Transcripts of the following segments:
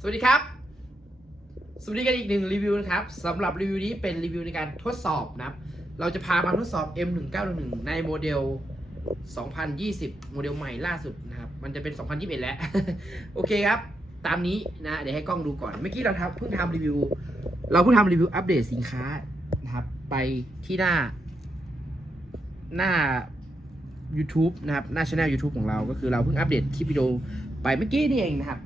สวัสดีครับ สวัสดีกันอีกหนึ่งรีวิวนะครับสำหรับรีวิวนี้เป็นรีวิวในการทดสอบนะครับ เราจะพามาทดสอบ M1911 ในโมเดล 2020 โมเดลใหม่ล่าสุดนะครับ มันจะเป็น 2021 แล้ว โอเคครับ ตามนี้นะ เดี๋ยวให้กล้องดูก่อน เมื่อกี้เราทำเพิ่งทำรีวิว เราเพิ่งทำรีวิวอัปเดตสินค้านะครับ ไปที่หน้า หน้า YouTube นะครับ หน้าช่อง YouTube ของเรา ก็คือเราเพิ่งอัปเดตคลิปวิดีโอไปเมื่อกี้นี่เองนะครับ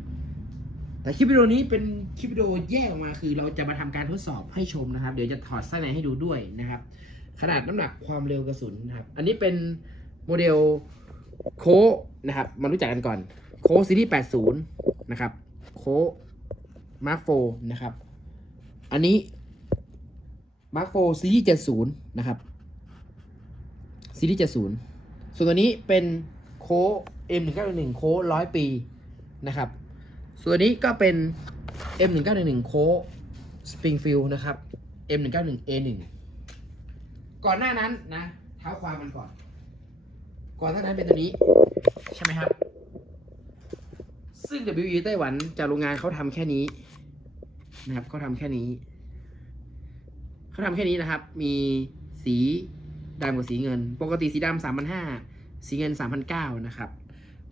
แต่คลิปวิดีโอนี้เป็นคลิปวิดีโอแยกออกมาคือ เราจะมาทำการทดสอบให้ชมนะครับ เดี๋ยวจะถอดไส้ในให้ดูด้วยนะครับ ขนาดน้ำหนักความเร็วกระสุนนะครับ อันนี้เป็นโมเดลโคนะครับ มารู้จักกันก่อน โคซีรีส์80 นะครับ โคมาร์คโฟนะครับ อันนี้มาร์คโฟซีรีส์70 นะครับซีรีส์70 ส่วนตัวนี้เป็นโค M191 โคร้อยปีนะครับ ส่วนนี้ก็เป็น M1911 โค้สปริงฟิลนะครับ M191A1 ก่อนหน้านั้นนะเท้าความมันก่อน ก่อนหน้านั้นเป็นตัวนี้ ใช่ไหมครับ ซึ่ง WE ไต้หวันจากโรงงานเขาทำแค่นี้นะครับเขาทำแค่นี้เขาทำแค่นี้นะครับ มีสีดำกับสีเงิน ปกติสีดำสามพันห้าสีเงินสามพันเก้านะครับ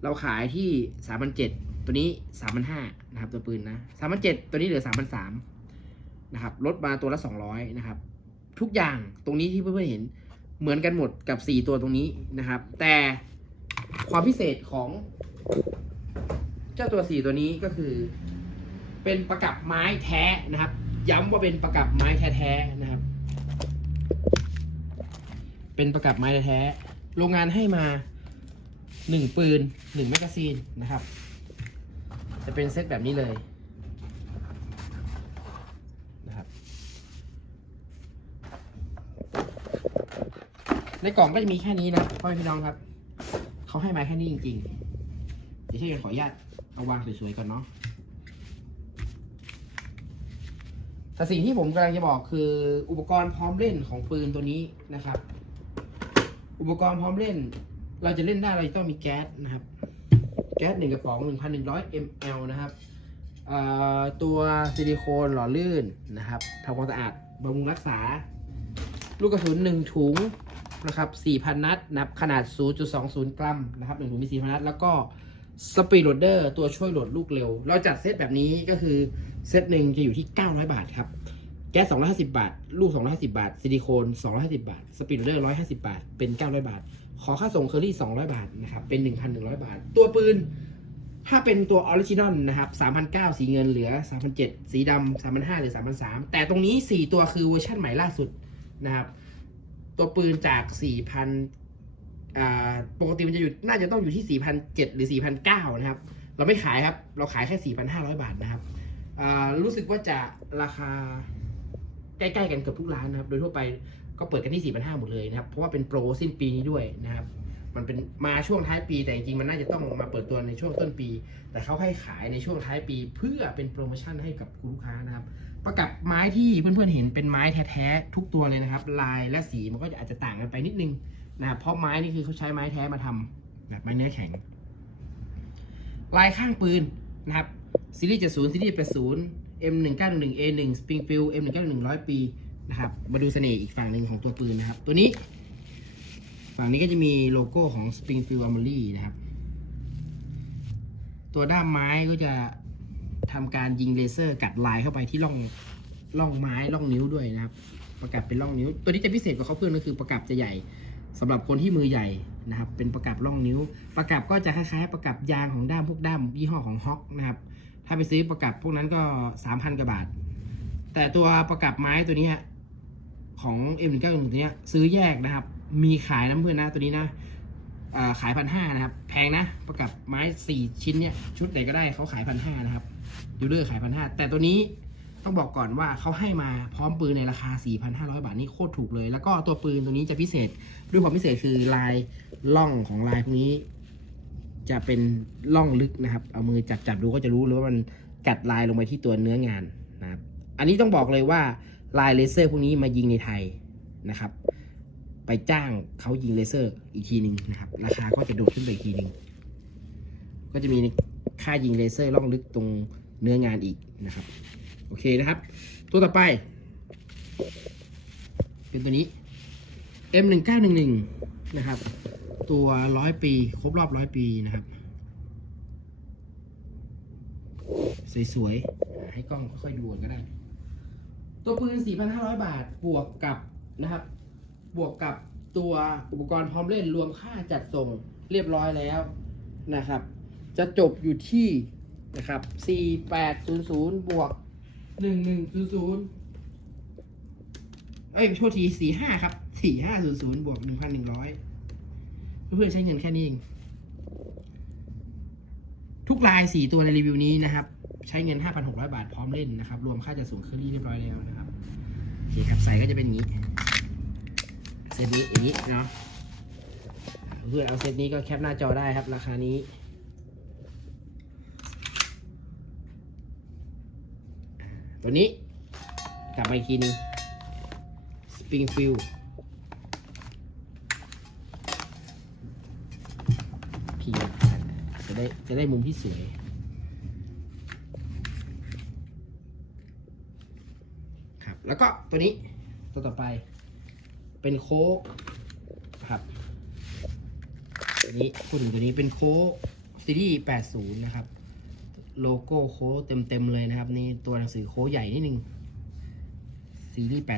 เราขายที่สามพันเจ็ด ตัวนี้สามพันห้านะครับ ตัวปืนนะสามพันเจ็ดตัวนี้เหลือสามพันสามนะครับลดมาตัวละสองร้อยนะครับ ทุกอย่างตรงนี้ที่เพื่อนๆเห็นเหมือนกันหมดกับสี่ตัวตรงนี้นะครับ แต่ความพิเศษของ เจ้าตัวสี่ตัวนี้ก็คือ เป็นประกับไม้แท้นะครับ ย้ำว่าเป็นประกับไม้แท้ๆนะครับ เป็นประกับไม้แท้ๆโรงงานให้มาหนึ่งปืนหนึ่งแมกกาซีนนะครับ จะเป็นเซตแบบนี้เลยนะครับในกล่องก็จะมีแค่นี้นะพ่อพี่น้องครับ เขาให้มาแค่นี้จริงๆ เดี๋ยวช่วยกันขออนุญาตเอาวางสวยๆก่อนเนาะแต่สิ่งที่ผมกำลังจะบอกคือ อุปกรณ์พร้อมเล่นของปืนตัวนี้นะครับ อุปกรณ์พร้อมเล่น เราจะเล่นได้เราจะต้องมีแก๊สนะครับ แก๊สหนึ่งกระป๋อง 1,100 ml นะครับตัวซิลิโคนหล่อลื่นนะครับทำความสะอาดบำรุงรักษา ลูกกระสุน 1 ถุงนะครับ 4,000 นัดนับขนาด 0.20 กรัมนะครับ1ถุงมี 4,000 นัด แล้วก็สปีดโหลดเดอร์ตัวช่วยโหลดลูกเร็ว เราจัดเซตแบบนี้ก็คือเซตหนึ่งจะอยู่ที่ 900 บาทครับ แก๊ส250 บาท ลูก 250 บาท ซิลิโคน 250 บาท สปีดโหลดเดอร์ 150 บาท เป็น 900 บาท ขอค่าส่งเคอรี่ 200 บาทนะครับ เป็น 1,100 บาท ตัวปืน ถ้าเป็นตัวออริจินอลนะครับ3,009สีเงินเหลือ3,007สีดำ3,005หรือ3,003แต่ตรงนี้ 4 ตัวคือเวอร์ชันใหม่ล่าสุดนะครับ ตัวปืนจาก 4,000ปกติมันจะอยู่น่าจะต้องอยู่ที่ 4,007หรือ4,009นะครับ เราไม่ขายครับ เราขายแค่ 4,500 บาทนะครับ รู้สึกว่าจะราคาใกล้ ๆ กันเกือบทุกร้านนะครับ โดยทั่วไป ก็เปิดกันที่ 4,500หมดเลยนะครับ เพราะว่าเป็นโปรสิ้นปีนี้ด้วยนะครับ มันเป็นมาช่วงท้ายปีแต่จริงๆ มันน่าจะต้องมาเปิดตัวในช่วงต้นปี แต่เขาให้ขายในช่วงท้ายปี เพื่อเป็นโปรโมชั่นให้กับคุณลูกค้านะครับ ประกับไม้ที่เพื่อนๆเห็นเป็นไม้แท้ๆทุกตัวเลยนะครับ ลายและสีมันก็อาจจะต่างกันไปนิดนึงนะครับเพราะไม้นี่คือเขาใช้ไม้แท้มาทำแบบไม้เนื้อแข็ง ลายข้างปืนนะครับซีรีส์70ซีรีส์80 M1911 A1 Springfield M1911 100ปี นะครับ มาดูเสน่ห์อีกฝั่งหนึ่งของตัวปืนนะครับ ตัวนี้ ฝั่งนี้ก็จะมีโลโก้ของ Springfield Armory นะครับ ตัวด้ามไม้ก็จะทำการยิงเลเซอร์กัดลายเข้าไปที่ร่องร่องไม้ร่องนิ้วด้วยนะครับ ประกับเป็นร่องนิ้ว ตัวนี้จะพิเศษกว่าเขาเพื่อนก็คือประกับจะใหญ่สำหรับคนที่มือใหญ่นะครับ เป็นประกับร่องนิ้ว ประกับก็จะคล้ายๆประกับยางของด้ามพวกด้ามยี่ห้อของฮอกนะครับ ถ้าไปซื้อประกับพวกนั้นก็สามพันกว่าบาท แต่ตัวประกับไม้ตัวนี้ฮะ ของ M19 ตัวนี้ซื้อแยกนะครับ มีขายนะเพื่อนนะตัวนี้นะขายพันห้านะครับ แพงนะประกับไม้สี่ชิ้นเนี่ยชุดไหนก็ได้เขาขายพันห้านะครับยูเลอร์ขายพันห้าแต่ตัวนี้ต้องบอกก่อนว่าเขาให้มาพร้อมปืนในราคา 4,500 บาทนี่โคตรถูกเลย แล้วก็ตัวปืนตัวนี้จะพิเศษด้วยความพิเศษคือลายล่องของลายพวกนี้ จะเป็นล่องลึกนะครับ เอามือจับจับดูก็จะรู้เลยว่ามันกัดลายลงไปที่ตัวเนื้องานนะครับ อันนี้ต้องบอกเลยว่า ลายเลเซอร์พวกนี้มายิงในไทยนะครับ ไปจ้างเขายิงเลเซอร์อีกทีหนึ่งนะครับ ราคาก็จะโดดขึ้นไปอีกทีหนึ่งก็จะมีค่ายิงเลเซอร์ล่องลึกตรงเนื้องานอีกนะครับ โอเคนะครับ ตัวต่อไป เป็นตัวนี้ M 1 9 1 1 นะครับ ตัวร้อยปี ครบรอบร้อยปีนะครับ สวยๆ ให้กล้องค่อยดูก่อนก็ได้ ตัวปืน 4,500 บาท บวกกับนะครับ บวกกับตัวอุปกรณ์พร้อมเล่นรวมค่าจัดส่งเรียบร้อยแล้วนะครับ จะจบอยู่ที่นะครับ 4800 บวก 1100 เอ้ยโทษที 45 ครับ 4500 บวก 1,100 เพื่อนๆใช้เงินแค่นี้เอง ทุกลาย 4 ตัวในรีวิวนี้นะครับ ใช้เงิน 5,600 บาทพร้อมเล่นนะครับ รวมค่าจัดส่งเครื่องรีเรียบร้อยแล้วนะครับโอเคครับใส่ก็จะเป็นอย่างนี้เซตนี้อย่างนี้เนาะเพื่อนเอาเซตนี้ก็แคปหน้าจอได้ครับ ราคานี้ตัวนี้กลับมาอีกทีนึง Springfield พี่จะได้จะได้มุมที่สวย ครับ แล้วก็ตัวนี้ตัวต่อไป เป็นโค้กครับตัวนี้พูดถึงตัวนี้เป็นโค้กซีรีส์80 นะครับ โลโก้โค้กเต็มๆเลยนะครับ นี่ตัวหนังสือโค้กใหญ่นิดนึงซีรีส์80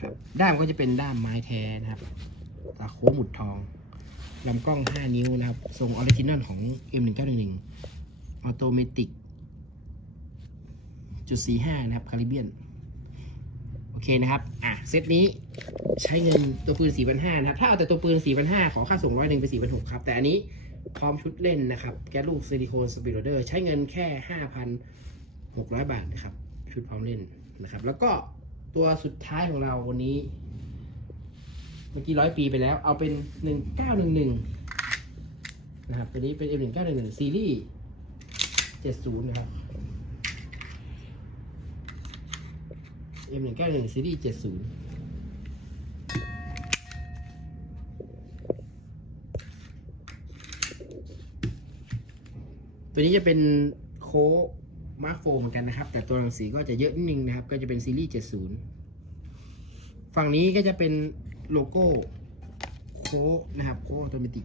ครับด้ามก็จะเป็นด้ามไม้แท้นะครับตาโค้งหมุดทองลำกล้อง 5 นิ้วนะครับ ทรงออริจินอลของ M1911 ออโตเมติก จุด45นะครับคาริเบียนโอเคนะครับอะเซตนี้ใช้เงินตัวปืน4,500นห้านะครับ ถ้าเอาแต่ตัวปืน4,500ขอค่าส่งร้อยหนึ่งเป็น4,600ครับ แต่อันนี้พร้อมชุดเล่นนะครับ แก๊สลูกซิลิโคนสปีดโรเดอร์ใช้เงินแค่5,600บาทนะครับ ชุดพร้อมเล่นนะครับ แล้วก็ตัวสุดท้ายของเราวันนี้ เมื่อกี้ร้อยปีไปแล้ว เอาเป็น1911นะครับตัวนี้เป็น M1911 ซีรีส์70 นะครับ M191 ซีรีส์70ตัวนี้จะเป็นโค้กมาร์คโฟเหมือนกันนะครับ แต่ตัวหนังสือก็จะเยอะนิดนึงนะครับ ก็จะเป็นซีรีส์ 70 ฝั่งนี้ก็จะเป็นโลโก้โค้กนะครับโค้กออโตเมติ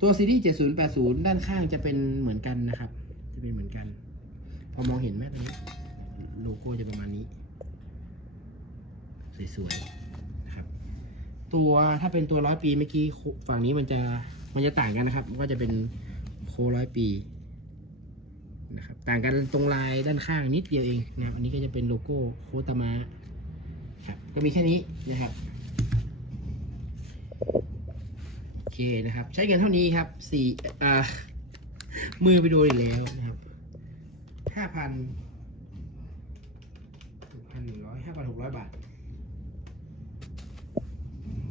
ตัวซีรีส์ 70 80 ด้านข้างจะเป็นเหมือนกันนะครับ จะเป็นเหมือนกัน พอมองเห็นไหมตรงนี้ โลโก้จะประมาณนี้ สวยๆนะครับ ตัวถ้าเป็นตัวร้อยปีเมื่อกี้ฝั่งนี้มันจะมันจะต่างกันนะครับ มันก็จะเป็นโคร้อยปีนะครับต่างกันตรงลายด้านข้างนิดเดียวเองนะครับอันนี้ก็จะเป็นโลโก้โคตามะครับก็มีแค่นี้นะครับโอเคนะครับ ใช้เงินเท่านี้ครับสี่อ่ามือไปดูอีกแล้วนะครับห้าพันหกพันหนึ่งร้อยห้าพันหกร้อยบาท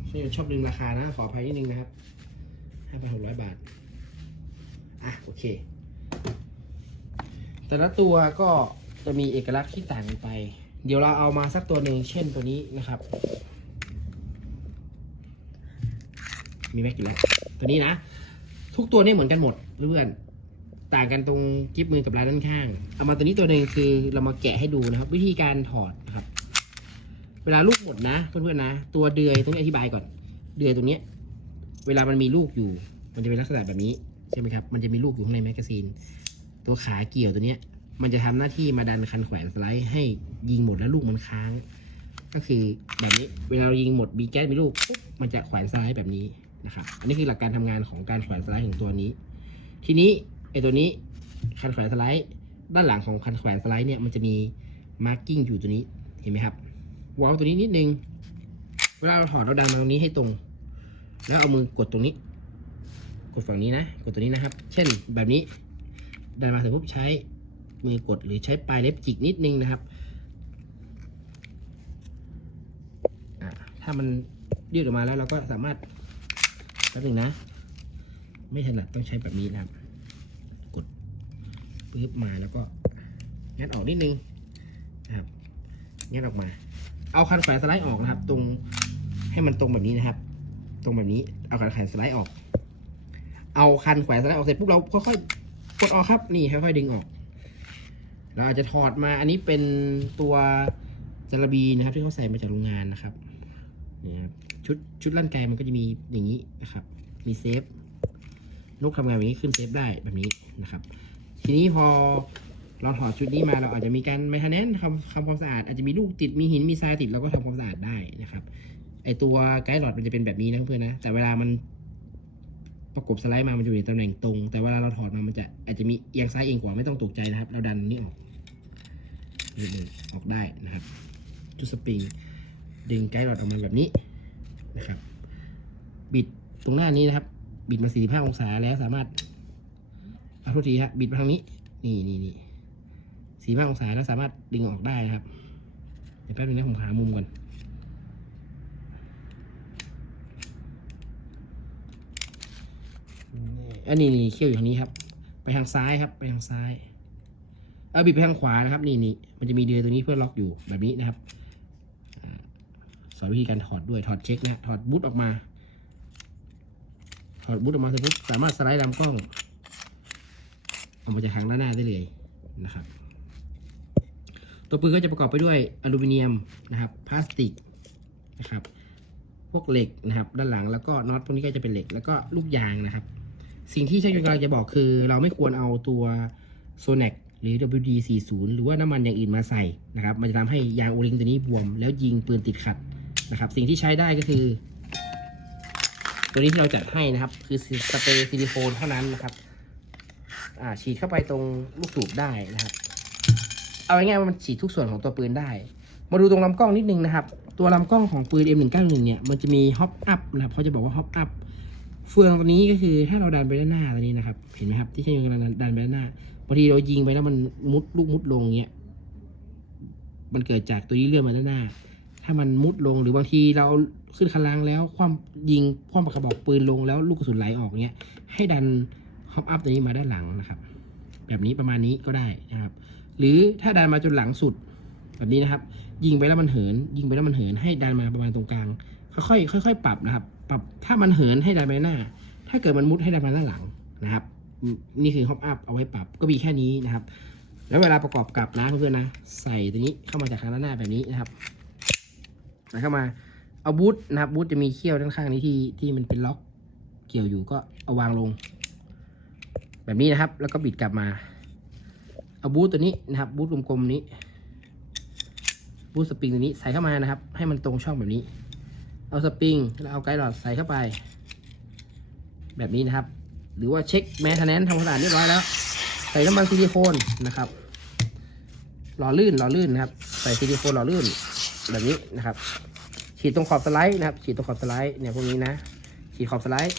ช่ชอบลืมราคานะ ขออภัยนิดนึงนะครับ5,600บาท อะ โอเค แต่ละตัวก็จะมีเอกลักษณ์ที่ต่างกันไป เดี๋ยวเราเอามาสักตัวหนึ่งเช่นตัวนี้นะครับ มีแม็กอยู่แล้ว ตัวนี้นะ ทุกตัวนี่เหมือนกันหมดเพื่อนต่างกันตรงจิ๊บมือกับลายด้านข้าง เอามาตัวนี้ตัวหนึ่งคือเรามาแกะให้ดูนะครับ วิธีการถอดนะครับ เวลาลูกหมดนะเพื่อนๆนะ ตัวเดือยต้องอธิบายก่อน เดือยตรงเนี้ยเวลามันมีลูกอยู่ มันจะเป็นลักษณะแบบนี้ใช่ไหมครับ มันจะมีลูกอยู่ข้างในแมกกาซีน ตัวขาเกี่ยวตัวเนี้ย มันจะทำหน้าที่มาดันคันแขวนสไลด์ให้ยิงหมดแล้วลูกมันค้าง ก็คือแบบนี้ เวลาเรายิงหมดมีแก๊สมีลูกปุ๊บมันจะแขวนสไลด์แบบนี้นะครับ อันนี้คือหลักการทำงานของการแขวนสไลด์ของตัวนี้ ทีนี้ไอตัวนี้คันแขวนสไลด์ด้านหลังของคันแขวนสไลด์เนี่ยมันจะมีมาร์กิ้งอยู่ตัวนี้เห็นไหมครับ วางตัวนี้นิดนึง เวลาเราถอดเราดันมาตรงนี้ให้ตรง แล้วเอามือกดตรงนี้ กดฝั่งนี้นะ กดตัวนี้นะครับ เช่นแบบนี้ ดันมาเสร็จปุ๊บใช้มือกดหรือใช้ปลายเล็บจิกนิดนึงนะครับถ้ามันยืดออกมาแล้วเราก็สามารถแป๊บนึงนะ ไม่ถนัดต้องใช้แบบนี้นะครับ กดปึ๊บมาแล้วก็งัดออกนิดนึงนะครับงัดออกมา เอาคันแขวนสไลด์ออกนะครับ ตรงให้มันตรงแบบนี้นะครับ ตรงแบบนี้เอาคันแขวนสไลด์ออก เอาคันแขวนสไลด์ออกเสร็จปุ๊บเราค่อยๆกดออกครับ นี่ค่อยๆดึงออก เราอาจจะถอดมาอันนี้เป็นตัวจารบีนะครับ ที่เขาใส่มาจากโรงงานนะครับนี่ครับชุดชุดลั่นไกมันก็จะมีอย่างนี้นะครับ มีเซฟนกทำงานแบบนี้ขึ้นเซฟได้แบบนี้นะครับ ทีนี้พอ เราถอดชุดนี้มาเราอาจจะมีการไมทแนนทำทำความสะอาดอาจจะมีลูกติดมีหินมีทรายติดเราก็ทำความสะอาดได้นะครับไอตัวไกด์หลอดมันจะเป็นแบบนี้นะเพื่อนนะแต่เวลามันประกบสไลด์มามันอยู่ในตำแหน่งตรง แต่เวลาเราถอดมามันจะอาจจะมีเอียงซ้ายเอียงขวาไม่ต้องตกใจนะครับ เราดันนนี้ออกนี่ออกได้นะครับจุดสปริงดึงไกด์หลอดออกมาแบบนี้นะครับ บิดตรงหน้านี้นะครับ บิดมา 45 องศาแล้วสามารถเอาทุกทีครับบิดมาทางนี้ นี่นี่นี่ 45องศาแล้วสามารถดึงออกได้นะครับ เดี๋ยวแป๊บนึงนะผมหามุมก่อนอันนี้นี่เขี้ยวอยู่ทางนี้ครับ ไปทางซ้ายครับ ไปทางซ้ายเอาบิดไปทางขวานะครับ นี่นี่มันจะมีเดือยตัวนี้เพื่อล็อกอยู่แบบนี้นะครับสอนวิธีการถอดด้วยถอดเช็คนะถอดบูทออกมา ถอดบูทออกมาเสร็จปุ๊บสามารถสไลด์ลำกล้องออกมาจากทางด้านหน้าได้เลยนะครับ ตัวปืนก็จะประกอบไปด้วยอลูมิเนียมนะครับพลาสติกนะครับ พวกเหล็กนะครับ ด้านหลังแล้วก็น็อตพวกนี้ก็จะเป็นเหล็กแล้วก็ลูกยางนะครับ สิ่งที่ช่างยนต์กำลังจะบอกคือ เราไม่ควรเอาตัวโซ n น c หรือ WD40 หรือว่าน้ำมันอย่างอื่นมาใส่นะครับ มันจะทำให้ยางโอลิงตัวนี้บวม แล้วยิงปืนติดขัดนะครับ สิ่งที่ใช้ได้ก็คือ ตัวนี้ที่เราจัดให้นะครับ คือสเปรย์ซิลิโคนเท่านั้นนะครับอาฉีดเข้าไปตรงลูกสูบได้นะครับ เอาง่ายๆว่ามันฉีดทุกส่วนของตัวปืนได้ มาดูตรงลำกล้องนิดนึงนะครับ ตัวลำกล้องของปืน M191 เนี่ย มันจะมีฮอปอัพนะครับเขาจะบอกว่าฮอปอัพ เฟืองตัวนี้ก็คือถ้าเราดันไปด้านหน้าตัวนี้นะครับ เห็นไหมครับ ที่ใช่างยนกำลังดันไปด้านหน้าบางทีเรายิงไปแล้วมันมุดลูกมุดลงเงี้ย มันเกิดจากตัวนี้เลื่อนมาด้านหน้า ถ้ามันมุดลงหรือบางทีเราขึ้นคันลังแล้วความยิงความกระบอกปืนลงแล้วลูกกระสุนไหลออกเงี้ย ให้ดันฮอปอัพตัวนี้มาด้านหลังนะครับ แบบนี้ประมาณนี้ก็ได้นะครับ หรือถ้าดันมาจนหลังสุดแบบนี้นะครับ ยิงไปแล้วมันเหิน ยิงไปแล้วมันเหิน ให้ดันมาประมาณตรงกลาง ค่อยๆค่อยๆปรับนะครับ ปรับถ้ามันเหินให้ดันไปหน้า ถ้าเกิดมันมุดให้ดันมาด้านหลังนะครับ นี่คือฮอปอัพเอาไว้ปรับก็มีแค่นี้นะครับ แล้วเวลาประกอบกับนะเพื่อนๆนะ ใส่ตัวนี้เข้ามาจากทางด้านหน้าแบบนี้นะครับใส่เข้ามาเอาบูทนะครับบูทจะมีเขี้ยวด้านข้างนี้ที่ที่มันเป็นล็อกเกี่ยวอยู่ก็เอาวางลง แบบนี้นะครับ แล้วก็บิดกลับมา เอาบูทตัวนี้นะครับบูทกลมๆนี้บูทสปริงตัวนี้ใส่เข้ามานะครับ ให้มันตรงช่องแบบนี้ เอาสปริงแล้วเอาไกด์หลอดใส่เข้าไป แบบนี้นะครับ หรือว่าเช็คแมทแนนทำความสะอาดเรียบร้อยแล้ว ใส่น้ำมันซิลิโคนนะครับหล่อลื่นหล่อลื่นนะครับ ใส่ซิลิโคนหล่อลื่นแบบนี้นะครับ ฉีดตรงขอบสไลด์นะครับ ฉีดตรงขอบสไลด์เนี่ยพวกนี้นะ ฉีดขอบสไลด์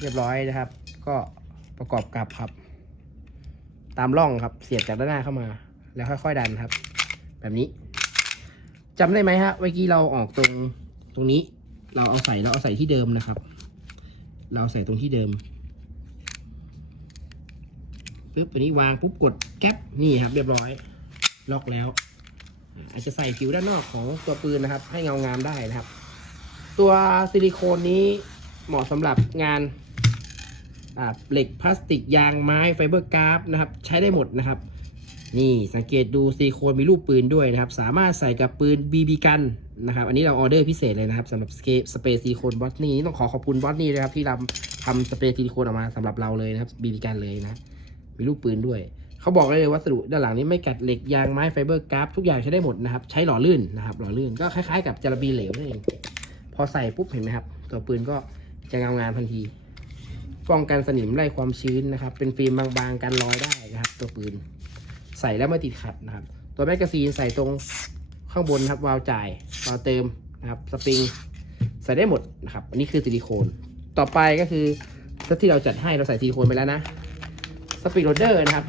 เรียบร้อยนะครับ ก็ประกอบกับครับ ตามร่องครับ เสียบจากด้านหน้าเข้ามา แล้วค่อยๆดันครับ แบบนี้จำได้ไหมฮะเมื่อกี้เราออกตรงตรงนี้ เราเอาใส่เราเอาใส่ที่เดิมนะครับ เราเอาใส่ตรงที่เดิมปึ๊บตัวนี้วางปุ๊บกดแก๊ปนี่ครับ เรียบร้อย ล็อกแล้ว อาจจะใส่ผิวด้านนอกของตัวปืนนะครับ ให้เงางามได้นะครับ ตัวซิลิโคนนี้เหมาะสำหรับงาน เหล็กพลาสติกยางไม้ไฟเบอร์กราฟนะครับใช้ได้หมดนะครับ นี่สังเกตดูซิลิโคนมีรูปปืนด้วยนะครับ สามารถใส่กับปืน BB กันนะครับ อันนี้เราออเดอร์พิเศษเลยนะครับสำหรับสเกสเปรย์ซิลิโคนบอสนี่ต้องขอขอบคุณบอสนี่เลยครับที่ทำทำสเปรย์ซิลิโคนออกมาสำหรับเราเลยนะครับ BB กันเลยนะมีรูปปืนด้วยเขาบอกได้เลยวัสดุด้านหลังนี้ไม่กัดเหล็กยางไม้ไฟเบอร์กราฟทุกอย่างใช้ได้หมดนะครับ ใช้หล่อลื่นนะครับ หล่อลื่นก็คล้ายๆ กับจารบีเหลวนั่นเองพอใส่ปุ๊บเห็นไหมครับ ตัวปืนก็จะเงางามทันที ป้องกันสนิมไล่ความชื้นนะครับ เป็นฟิล์มบางๆกันรอยได้นะครับ ตัวปืน ใส่แล้วไม่ติดขัดนะครับ ตัวแมกกาซีนใส่ตรงข้างบนครับวาล์วจ่ายวาล์วเติมนะครับสปริงใส่ได้หมดนะครับ อันนี้คือซิลิโคน ต่อไปก็คือที่เราจัดให้เราใส่ซิลิโคนไปแล้วนะสปีดโรเดอร์นะครับ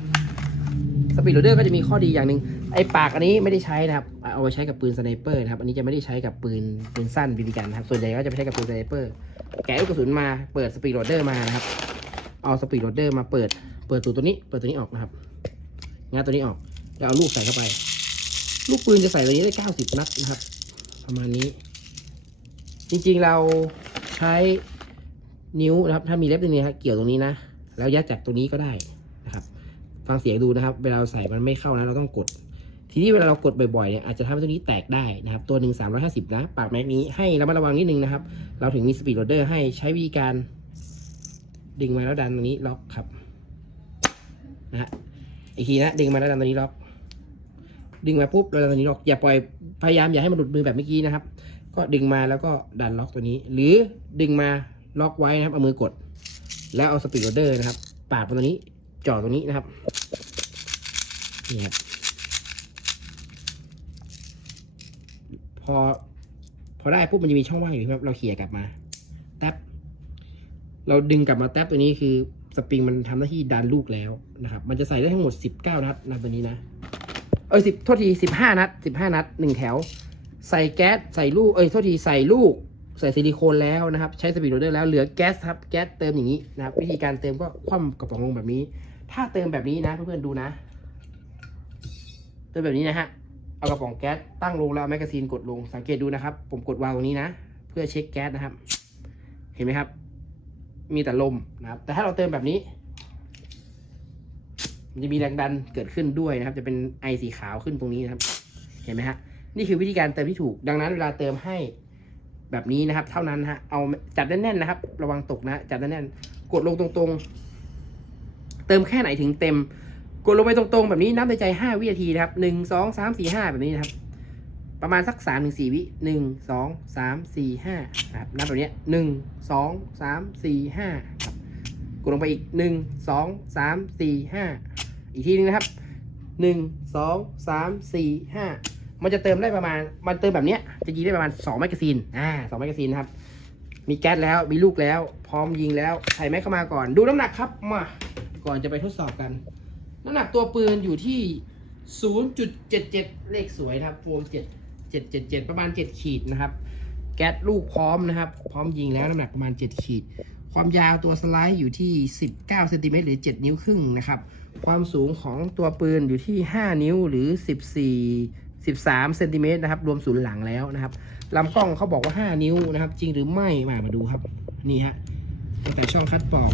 สปีดโรเดอร์ก็จะมีข้อดีอย่างหนึ่งไอ้ปากอันนี้ไม่ได้ใช้นะครับ เอาไว้ใช้กับปืนสไนเปอร์นะครับ อันนี้จะไม่ได้ใช้กับปืนปืนสั้นบีบีกันนะครับ ส่วนใหญ่ก็จะไปใช้กับปืนสไนเปอร์ แกะลูกกระสุนมา เปิดสปีดโรเดอร์มานะครับ เอาสปีดโรเดอร์มาเปิด เปิดตัวตัวนี้ เปิดตัวนี้ออกนะครับงัดตัวนี้ออก แล้วเอาลูกใส่เข้าไป ลูกปืนจะใส่ตัวนี้ได้ 90 นัดนะครับ ประมาณนี้ จริงๆเราใช้นิ้วนะครับ ถ้ามีเล็บตรงนี้ครับเกี่ยวตรงนี้นะ แล้วยัดจากตรงนี้ก็ได้นะครับ ฟังเสียงดูนะครับ เวลาใส่มันไม่เข้านะ เราต้องกด ทีนี้เวลาเรากดบ่อยๆเนี่ยอาจจะทำให้ตัวนี้แตกได้นะครับ ตัวหนึ่งสามร้อยห้าสิบนะ ปากแม็กนี้ให้ระมัดระวังนิดนึงนะครับ เราถึงมีสปีดโรเดอร์ให้ใช้วิธีการ ดึงมาแล้วดันตรงนี้ล็อกครับนะฮะอีกทีนะดึงมาแล้วดันตรงนี้ล็อก ดึงมาปุ๊บเราดันตรงนี้ล็อกอย่าปล่อยพยายามอย่าให้มันหลุดมือแบบเมื่อกี้นะครับ ก็ดึงมาแล้วก็ดันล็อกตัวนี้ หรือดึงมาล็อกไว้นะครับเอามือกด แล้วเอาสปีดโรเดอร์นะครับ ปาดมาตรงนี้จ่อตรงนี้นะครับนี่ครับ พอ พอได้ปุ๊บมันจะมีช่องว่างอยู่ครับ เราเขี่ยกลับมาแท็บเราดึงกลับมาแท็บตัวนี้คือสปริงมันทำหน้าที่ดันลูกแล้วนะครับ มันจะใส่ได้ทั้งหมด 19 นัดนะตัวนี้นะ เอ้ยสิบโทษทีสิบห้านัดสิบห้านัดหนึ่งแถว ใส่แก๊สใส่ลูก เอ้ยโทษทีใส่ลูก ใส่ซิลิโคนแล้วนะครับ ใช้สปีดโรเดอร์แล้วเหลือแก๊สครับแก๊สเติมอย่างนี้นะครับ วิธีการเติมก็คว่ำกระป๋องลงแบบนี้ ถ้าเติมแบบนี้นะเพื่อนๆดูนะ เติมแบบนี้นะฮะ เอากระป๋องแก๊สตั้งลงแล้วแมกกาซีนกดลง สังเกตดูนะครับ ผมกดวางตรงนี้นะ เพื่อเช็คแก๊สนะครับ เห็นไหมครับ มีแต่ลมนะครับ แต่ถ้าเราเติมแบบนี้ มันจะมีแรงดันเกิดขึ้นด้วยนะครับ จะเป็นไอสีขาวขึ้นตรงนี้นะครับ เห็นไหมฮะนี่คือวิธีการเติมที่ถูก ดังนั้นเวลาเติมให้แบบนี้นะครับ เท่านั้นฮะเอาจับแน่นๆนะครับ ระวังตกนะจับแน่นๆกดลงตรงๆ เติมแค่ไหนถึงเต็ม กดลงไปตรงๆ แบบนี้นับในใจห้าวินาทีนะครับหนึ่งสองสามสี่ห้าแบบนี้นะครับ ประมาณสักสามถึงสี่วิหนึ่งสองสามสี่ห้านะครับนับแบบนี้ยหนึ่งสองสามสี่ห้าครับกดลงไปอีกหนึ่งสองสามสี่ห้าอีกทีนึงนะครับหนึ่งสองสามสี่ห้ามันจะเติมได้ประมาณ มันเติมแบบนี้จะยิงได้ประมาณสองแมกกาซีนอ่าสองแมกกาซีนนะครับ มีแก๊สแล้วมีลูกแล้ว พร้อมยิงแล้วใส่แม็กเข้ามาก่อน ดูน้ำหนักครับมาก่อนจะไปทดสอบกัน น้ำหนักตัวปืนอยู่ที่ 0.77 เลขสวยนะครับโฟม7 777 ประมาณ 7 ขีดนะครับ แก๊สลูกพร้อมนะครับ พร้อมยิงแล้วน้ำหนักประมาณ 7 ขีด ความยาวตัวสไลด์อยู่ที่ 19เซนติเมตรหรือ 7 นิ้วครึ่งนะครับ ความสูงของตัวปืนอยู่ที่ 5 นิ้วหรือ 14 13เซนติเมตรนะครับ รวมศูนย์หลังแล้วนะครับลำกล้องเขาบอกว่า 5 นิ้วนะครับ จริงหรือไม่มามาดูครับ นี่ฮะตั้งแต่ช่องคัดปอก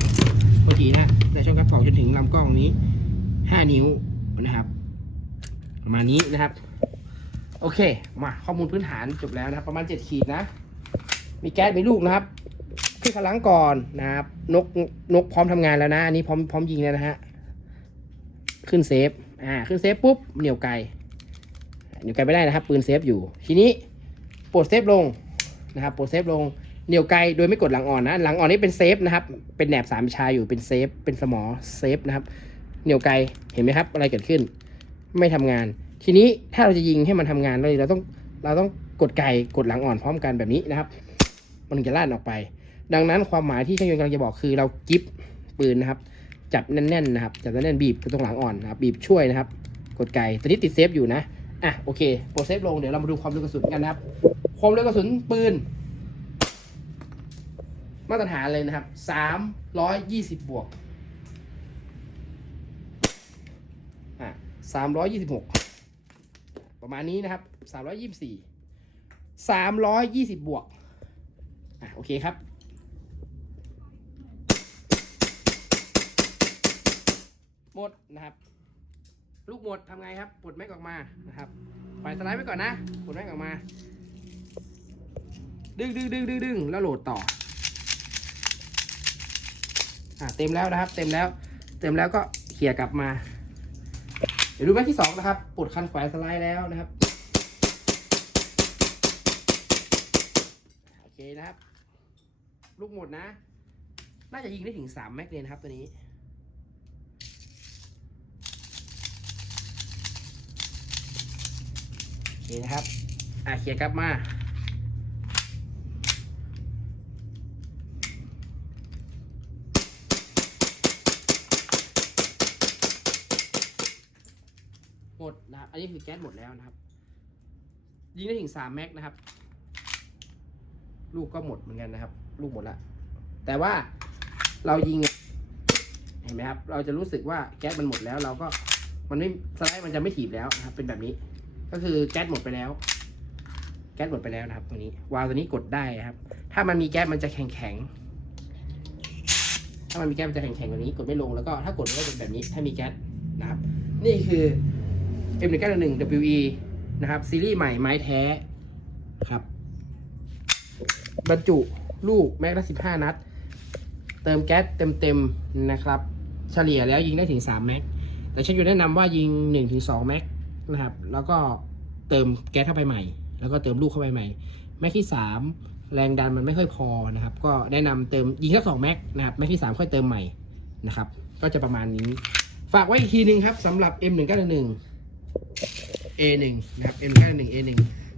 เมื่อกี้นะตั้งแต่ช่องคัดปอกจนถึงลำกล้องนี้ ห้านิ้วนะครับ ประมาณนี้นะครับ โอเค มาข้อมูลพื้นฐานจบแล้วนะครับ ประมาณเจ็ดขีดนะ มีแก๊สมีลูกนะครับขึ้นพลังก่อนนะครับ นกนกพร้อมทำงานแล้วนะ อันนี้พร้อมพร้อมยิงแล้วนะฮะ ขึ้นเซฟ อ่า ขึ้นเซฟปุ๊บ เหนี่ยวไกลเหนี่ยวไกลไม่ได้นะครับ ปืนเซฟอยู่ ทีนี้ปลดเซฟลงนะครับปลดเซฟลง เหนี่ยวไกลโดยไม่กดหลังอ่อนนะ หลังอ่อนนี่เป็นเซฟนะครับ เป็นแหนบสามชายอยู่ เป็นเซฟ เป็นสมอเซฟนะครับ เหนี่ยวไกลเห็นไหมครับ อะไรเกิดขึ้น ไม่ทำงาน ทีนี้ถ้าเราจะยิงให้มันทำงานเลยเราต้องเราต้องกดไกลกดหลังอ่อนพร้อมกันแบบนี้นะครับ มันจะลั่นออกไป ดังนั้นความหมายที่ช่างยนต์กำลังจะบอกคือเรากิฟปืนนะครับ จับแน่นๆนะครับจับแน่นๆบีบตรงหลังอ่อนนะครับบีบช่วยนะครับ กดไกลตัวนี้ติดเซฟอยู่นะอะโอเคโปรเซฟลงเดี๋ยวเรามาดูความเร็วกระสุนกันนะครับ ความเร็วกระสุนปืน มาตรฐานเลยนะครับสามร้อยยี่สิบบวก อะ สามร้อยยี่สิบหกประมาณนี้นะครับสามร้อยยี่สิบสี่สามร้อยยี่สิบบวก อะ โอเคครับหมดนะครับ ลูกหมดทำไงครับปลดแม็กออกมานะครับปล่อยสไลด์ไว้ก่อนนะปลดแม็กออกมา ดึงดึงดึงดึงดึงแล้วโหลดต่ออ่าเต็มแล้วนะครับ เต็มแล้ว เต็มแล้วก็เขี่ยกลับมา เดี๋ยวดูแม็กที่สองนะครับปลดคันแขวนสไลด์แล้วนะครับ โอเคนะครับ ลูกหมดนะ น่าจะยิงได้ถึงสามแม็กเลยนะครับตัวนี้โอเคนะครับ อะเขียร์กลับมา หมดนะครับ อันนี้คือแก๊สหมดแล้วนะครับ ยิงได้ถึงสามแม็กนะครับ ลูกก็หมดเหมือนกันนะครับ ลูกหมดละแต่ว่าเรายิงเห็นไหมครับ เราจะรู้สึกว่าแก๊สมันหมดแล้ว เราก็มันไม่สไลด์มันจะไม่ถีบแล้วนะครับ เป็นแบบนี้ ก็คือแก๊สหมดไปแล้ว แก๊สหมดไปแล้วนะครับตรงนี้ วาล์วตัวนี้กดได้นะครับ ถ้ามันมีแก๊สมันจะแข็งแข็งถ้ามันมีแก๊สมันจะแข็งๆแบบนี้กดไม่ลงแล้วก็ถ้ากดมันก็เป็นแบบนี้ถ้ามีแก๊สนะครับ นี่คือ M191 WE นะครับ ซีรีส์ใหม่ไม้แท้ครับ บรรจุลูกแม็กละ15 นัด เติมแก๊สเต็มๆนะครับ เฉลี่ยแล้วยิงได้ถึง 3 แม็ก แต่ฉันอยู่แนะนำว่ายิง 1-2 แม็กนะครับ แล้วก็เติมแก๊สเข้าไปใหม่ แล้วก็เติมลูกเข้าไปใหม่ แม็กที่ 3 แรงดันมันไม่ค่อยพอนะครับ ก็แนะนำเติมยิงแค่สองแม็กนะครับ แม็กที่ 3 ค่อยเติมใหม่นะครับ ก็จะประมาณนี้ ฝากไว้อีกทีหนึ่งครับสำหรับ M191 A1 นะครับ M191 A1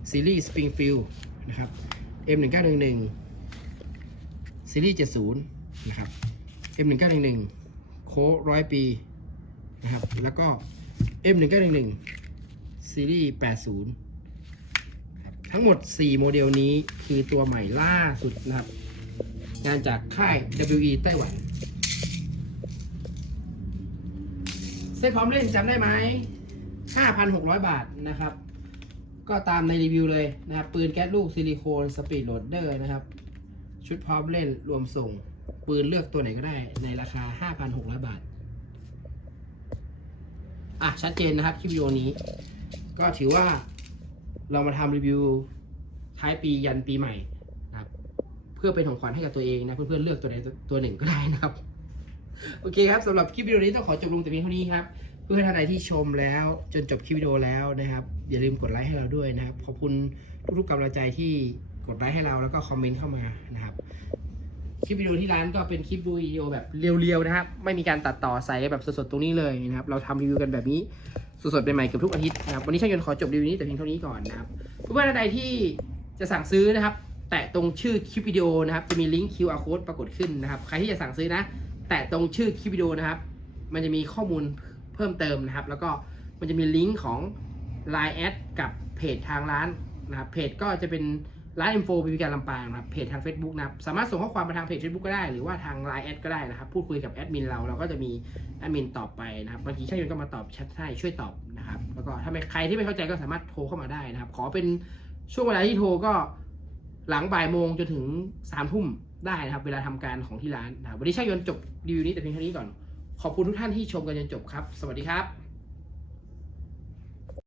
ซีรีส์ Springfield นะครับ M1911 ซีรีส์ 70 นะครับ M1911 โค้ร้อยปีนะครับ แล้วก็ M1911 ซีรีส์ 80ครับทั้งหมด 4 โมเดลนี้คือตัวใหม่ล่าสุดนะครับ งานจากค่าย WE ไต้หวันเซ็ตพร้อมเล่นจำได้ไหม 5,600 บาทนะครับ ก็ตามในรีวิวเลยนะครับ ปืนแก๊สลูกซิลิโคนสปีดโหลดเดอร์นะครับ ชุดพร้อมเล่นรวมส่ง ปืนเลือกตัวไหนก็ได้ในราคา 5,600 บาท อะ ชัดเจนนะครับคลิปวิดีโอนี้ ก็ถือว่าเรามาทำรีวิวท้ายปียันปีใหม่นะครับ เพื่อเป็นของขวัญให้กับตัวเองนะ เพื่อนๆเลือกตัวใดตัวหนึ่งก็ได้นะครับ โอเคครับสำหรับคลิปวิดีโอนี้ต้องขอจบลงแต่เพียงเท่านี้ครับ เพื่อนท่านใดที่ชมแล้วจนจบคลิปวิดีโอแล้วนะครับ อย่าลืมกดไลค์ให้เราด้วยนะครับ ขอบคุณทุกๆกำลังใจที่กดไลค์ให้เราแล้วก็คอมเมนต์เข้ามานะครับ คลิปวิดีโอที่ร้านก็เป็นคลิปวิดีโอแบบเรียวๆนะครับ ไม่มีการตัดต่อใส่แบบสดๆตรงนี้เลยนะครับ เราทำรีวิวกันแบบนี้สดๆใหม่ๆเกือบทุกอาทิตย์นะครับ วันนี้ช่างยนต์ขอจบรีวิวนี้แต่เพียงเท่านี้ก่อนนะครับเพื่อนท่านใดที่จะสั่งซื้อนะครับ แตะตรงชื่อคลิปวิดีโอนะครับ จะมีลิงก์ QR code ปรากฏขึ้นนะครับ ใครที่จะสั่งซื้อนะ แตะตรงชื่อคลิปวิดีโอนะครับ มันจะมีข้อมูล เพิ่มเติมนะครับ แล้วก็มันจะมีลิงก์ของ Line แอดกับเพจทางร้านนะครับเพจก็จะเป็นร้าน info พิพิการลำปางนะครับเพจทาง Facebook นะครับสามารถส่งข้อความมาทางเพจ Facebook ก็ได้ หรือว่าทาง Line แอดก็ได้นะครับ พูดคุยกับแอดมินเราเราก็จะมีแอดมินตอบไปนะครับบางทีช่างยนต์ก็มาตอบแชทให้ช่วยตอบนะครับ แล้วก็ถ้าม่ใครที่ไม่เข้าใจก็สามารถโทรเข้ามาได้นะครับ ขอเป็นช่วงเวลาที่โทรก็หลังบ่ายโมงจนถึงสามทุ่มได้นะครับ เวลาทำการของที่ร้านนะครับวันนี้ช่างยนต์จบรีวิวนี้แต่เพียงเท่านี้ก่อน ขอบคุณทุกท่านที่ชมกันจนจบครับ สวัสดีครับ